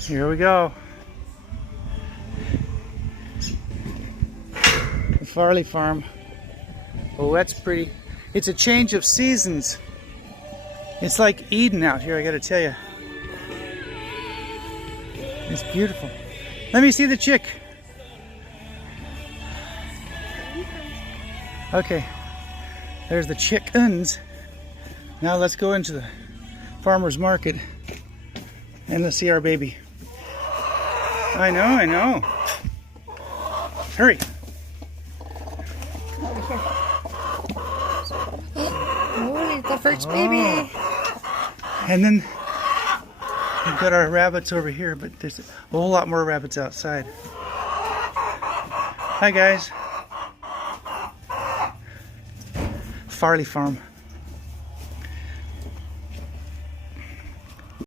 Here we go. The Farley farm. Oh, that's pretty. It's a change of seasons. It's like Eden out here, I gotta tell you. It's beautiful. Let me see the chick. Okay, there's the chickens. Now let's go into the farmer's market and let's see our baby. I know. Hurry. Oh, it's the first baby. And then we've got our rabbits over here, but there's a whole lot more rabbits outside. Hi guys. Farley farm.